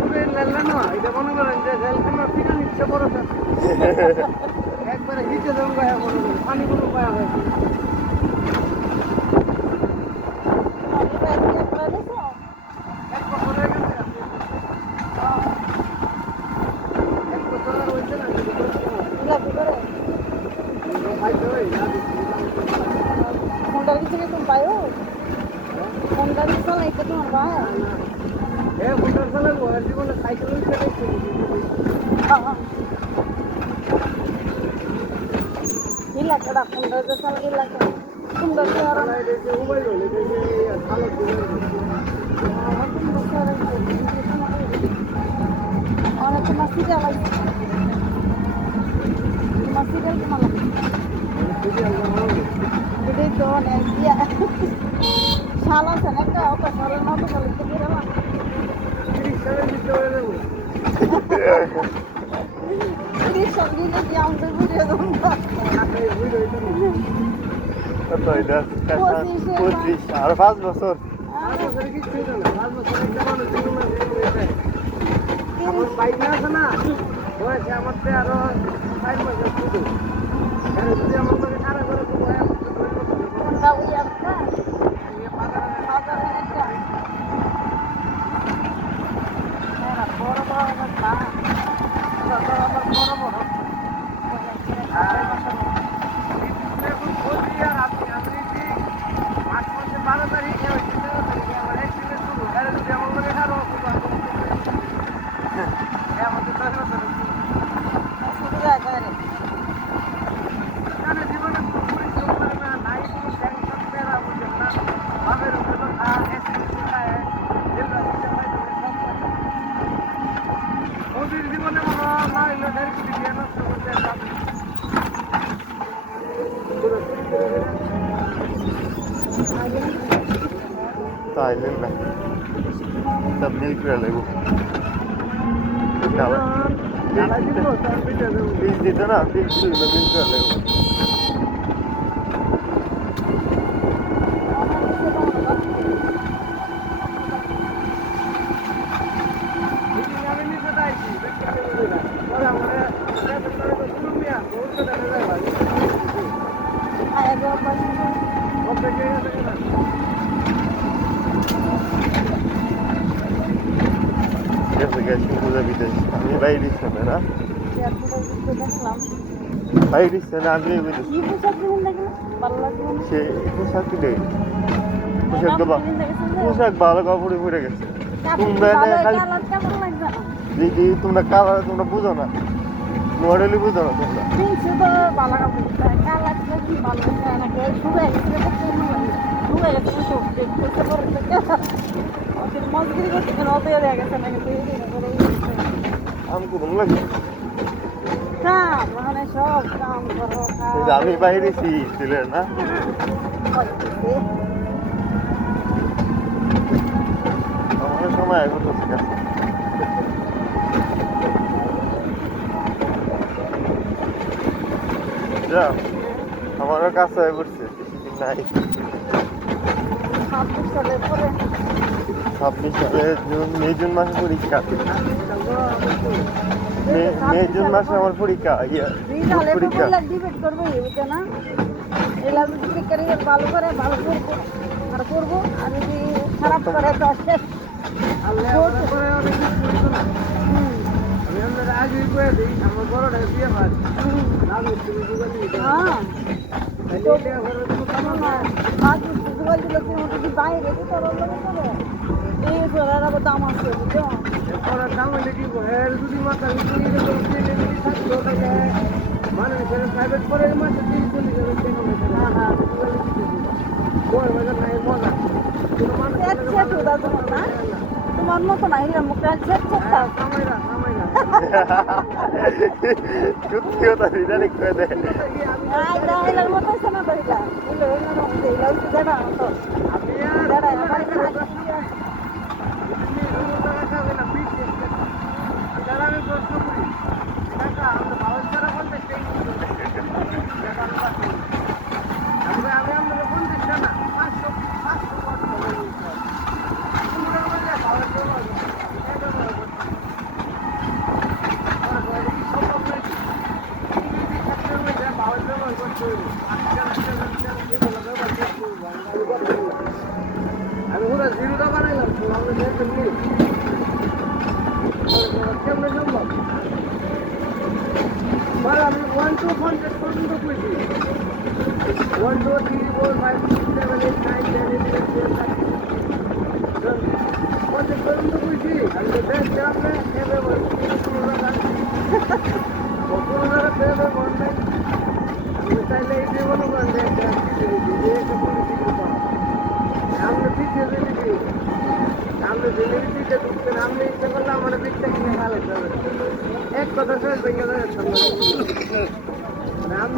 করে লেলে না এটা মনে করেন যে জেলখানা ফিরে নিচ্ছে বড় দিতে দেবো পানি কোনো পাওয়া হয়েছে ফোনটার কিছু তুমি পাইও ফোনটা কিছু চালাইছে তোমার বা হ্যাঁ ফোনটা চালাবো জীবনে সাইকেল হ্যাঁ হ্যাঁ। লাগা পনেরো হাজার স্যালারি লাগা সুন্দর অনেক মাসি যাওয়া মাসি গেলে মালা ভিডিও তো অনেক দিয়া শাল আছে না একটা ওটা শালের মতো বলে তো গেলাম রিক্সার গিয়ে দিয়ে আমাদের কত এটা পঁচিশ আর পাঁচ বছর। আমার বাইক না আছে না। বয়সে আমার তো আরও ষাট বছর। যদি আমার লোকে খারাপ করে তো ভয় আমার তো ধরে বসে যাব। কোনটা ওই একটা নিয়ে বাজারে বাজারে একটা হ্যাঁ বড় বড় কথা যত আবার বড় বড় এখন বলছি আর আপনি আপনি কি মাস মাসে বারো তারিখে ওই তেরো তারিখে আমার অ্যাক্সিডেন্ট শুরু তাহলে যদি আমার লোকে খারাপ আমাদের দশ বছর শুরু যায় করে কারণ জীবনে কোনো পরিশ্রম করে না নাই কোনো টেনশন পেরা বুঝেন না বাপের উপরে তো খা অ্যাক্সিডেন্ট খায় জেলরা দিতে পাই সব ওদের জীবনে মনে হয় না এলো দেড় কোটি দিয়ে নষ্ট করতে পারবে তাইলে না সব মিল করে লাগবো দেবো বীজ দিতে না বীজ দিলে মিল করে লাগবো আমি নিচে যাইছি দেখতে পরে আমার বেতন করে তো শুরু মিয়া বহুত দেখা যায় ভাই আগে পয়সা কত কে গেছে না গেছে পূজা বিদেশ। আমি বাইরে দিচ্ছে না? বাইরে না আমি সে পোশাক কিনে পোশাক দেবা পোশাক ভালো কাপড়ে পরে গেছে। তোমরা খালি দিদি তোমরা কালার তোমরা বুঝো না। মডেলই বুঝো না তোমরা। তিনশো না আমি বাইরে ছিলেন না আমার সময় আমারও কাছে হয়ে পড়ছে নাই। সালের পরে। ছাব্বিশ সালে জুন মে জুন মাসে পরীক্ষা মে জুন মাসে আমার পরীক্ষা ইয়া পরীক্ষা ভালো করে ভালো করব আর করব আর যদি খারাপ করে তো হয় হ্যাঁ বাইরে এই সোরার আবার দাম আছে বুঝছ করার দাম হলে কি এর যদি মাথা ভিতরে এরকম ট্রেনে যদি থাকতো তাহলে মানে সেটা প্রাইভেট করে মাসে তিরিশ চল্লিশ হাজার টাকা হ্যাঁ হ্যাঁ বই বাজার নাই মজা কোনো মানুষ এক শেষ হয়ে যাবে তোমার মতো না হিলার মুখটা ছেদ ছেদ সামাইরা সামাইরা সত্যি কথা রিটার্নিং করে দেয় হিলা হিলার মতো আছে না তো হিলা হিলা হিলার মতো হিলা হচ্ছে দেড়া মতো আমি আর দেড়া আমার যারা আমি প্রশ্ন করি কাকা আমরা ভারত ছাড়া বলতে সেই আমি আমি আপনাদের পঞ্চাশ টাকা পাঁচশো পাঁচশো আমি পুরো জিরোটা বানাইলাম আমরা দেখবেন নি কেমনে সম্ভব মানে আমি ওয়ান টু পঞ্চাশ পর্যন্ত কইছি one two three four five six seven eight nine ten পঞ্চাশ পর্যন্ত কইছি আমি তো নাই আমি চাইলে এই যে মনে করেন যে একটা যে একটা পলিসি আমরা পিছিয়ে দিয়েছি আমরা জেনে দিতে ঢুকতে আমরা ইচ্ছা করলে আমার পিঠটা কিনে খালে এক কথা শেষ ভেঙে যাচ্ছে মানে আমাদের আমি সামান্য কোনো কিছু দিয়েছে রাখলাম হার মনে নেই পরে রঘুনাথ আকারে কই পৃথিবীর মধ্যে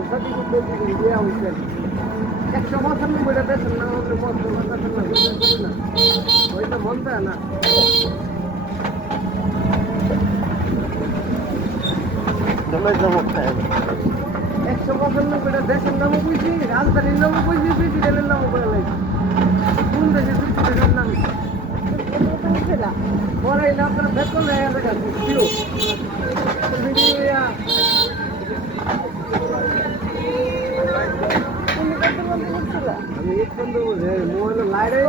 ওয়ার্ড শব্দ মস্ত লাগছে সত্যি কুটি দিয়ে হয়েছে একশো পঁচানব্বইটা বেতন না হলে মস্ত লাগাতে না না ওইটা মন দেয় না একশো পঁচানব্বইটা দেশের নামও বুঝছি রাজধানীর নামও বুঝছি প্রেসিডেন্টের নামও বলে লাগছে কোন দেশের প্রেসিডেন্টের নাম পরে আপনার বেতন হয়ে গেছে গেছে লাইটে